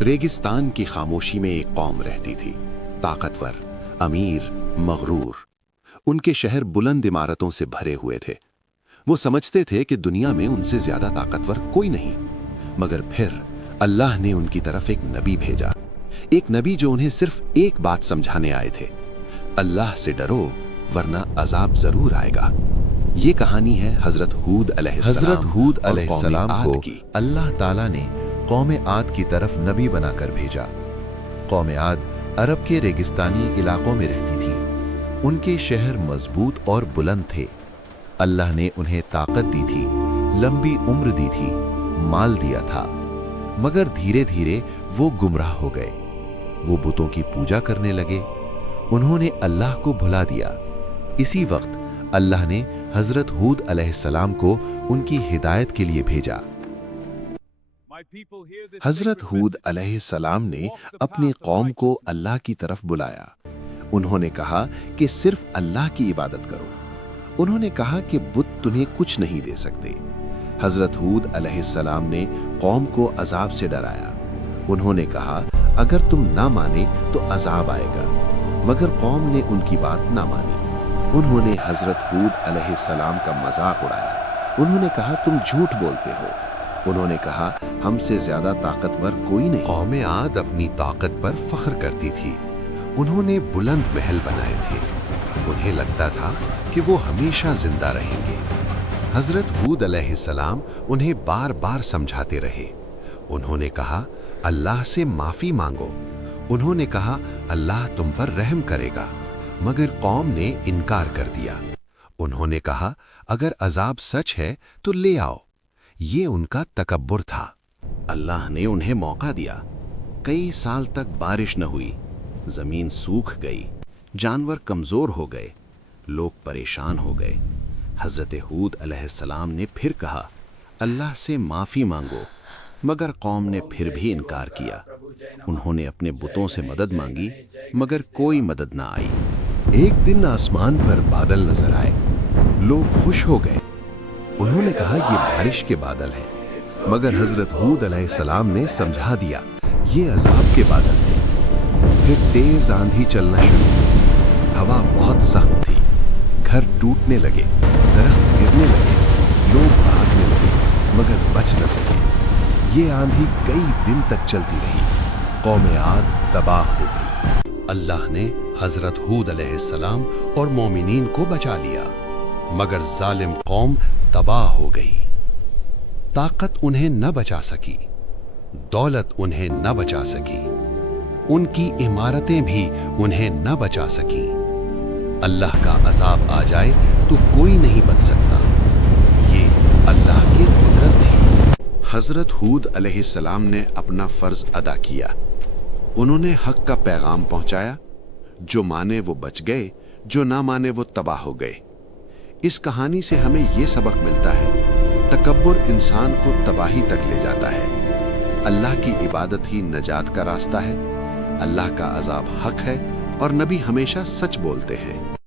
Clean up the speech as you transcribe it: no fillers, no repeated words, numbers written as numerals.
रेगिस्तान की खामोशी में एक कौम रहती थी, ताकतवर, अमीर, मगरूर। उनके शहर बुलंद इमारतों से भरे हुए थे। वो समझते थे कि दुनिया में उनसे ज्यादा ताकतवर कोई नहीं। मगर फिर अल्लाह ने उनकी तरफ एक नबी भेजा, एक नबी जो उन्हें सिर्फ एक बात समझाने आए थे, अल्लाह से डरो वरना अजाब जरूर आएगा। ये कहानी है हजरत हूद अलैहिस्सलाम को की। अल्लाह ताला ने कौम आद की तरफ नबी बनाकर भेजा। कौम आद अरब के रेगिस्तानी इलाकों में रहती थी। उनके शहर मजबूत और बुलंद थे। अल्लाह ने उन्हें ताकत दी थी, लंबी उम्र दी थी, माल दिया था। मगर धीरे धीरे वो गुमराह हो गए। वो बुतों की पूजा करने लगे। उन्होंने अल्लाह को भुला दिया। इसी वक्त अल्लाह ने हजरत हूद अलैहिस्सलाम को उनकी हिदायत के लिए भेजा। हजरत हूद अलैहिस्सलाम ने अपनी कौम को अल्लाह की तरफ बुलाया। उन्होंने कहा कि सिर्फ अल्लाह की इबादत करो। उन्होंने कहा कि बुत तुम्हें कुछ नहीं दे सकते। हजरत हूद अलैहिस्सलाम ने कौम को अजाब से डराया। उन्होंने कहा अगर तुम ना माने तो अजाब आएगा। मगर कौम ने उनकी बात ना मानी। उन्होंने हजरत हूद अलैहिस्सलाम का मजाक उड़ाया। उन्होंने कहा तुम झूठ बोलते हो। उन्होंने कहा हमसे ज्यादा ताकतवर कोई नहीं। कौम आद अपनी ताकत पर फख्र करती थी। उन्होंने बुलंद महल बनाए थे। उन्हें लगता था कि वो हमेशा जिंदा रहेंगे। हजरत हूद अलैहिस्सलाम उन्हें बार बार समझाते रहे। उन्होंने कहा अल्लाह से माफी मांगो। उन्होंने कहा अल्लाह तुम पर रहम करेगा। मगर कौम ने इनकार कर दिया। उन्होंने कहा अगर अजाब सच है तो ले आओ। ये उनका तकब्बुर था। अल्लाह ने उन्हें मौका दिया। कई साल तक बारिश न हुई, जमीन सूख गई, जानवर कमजोर हो गए, लोग परेशान हो गए। हजरत हूद अलैहिस्सलाम ने फिर कहा अल्लाह से माफी मांगो। मगर कौम ने फिर भी इनकार किया। उन्होंने अपने बुतों से मदद मांगी, मगर कोई मदद ना आई। एक दिन आसमान पर बादल नजर आए। लोग खुश हो गए। उन्होंने कहा ये बारिश के बादल हैं। मगर हजरत हूद अलैहिस्सलाम ने समझा दिया ये अजाब के बादल थे। फिर तेज आंधी चलना शुरू हुई। हवा बहुत सख्त थी। घर टूटने लगे, दरख्त गिरने लगे, लोग भागने लगे, मगर बच न सके। ये आंधी कई दिन तक चलती रही। कौम आद तबाह हो गई। अल्लाह ने हजरत हूद अलैहिस्सलाम और मोमिनीन को बचा लिया। मगर जालिम कौम तबाह हो गई। ताकत उन्हें न बचा सकी, दौलत उन्हें न बचा सकी, उनकी इमारतें भी उन्हें न बचा सकी। अल्लाह का अजाब आ जाए तो कोई नहीं बच सकता। ये अल्लाह की कुदरत थी। हजरत हूद अलैहिस्सलाम ने अपना फर्ज अदा किया। उन्होंने हक का पैगाम पहुंचाया। जो माने वो बच गए, जो ना माने वो तबाह हो गए। इस कहानी से हमें ये सबक मिलता है, तकब्बुर इंसान को तबाही तक ले जाता है। अल्लाह की इबादत ही नजात का रास्ता है। अल्लाह का अजाब हक है और नबी हमेशा सच बोलते हैं।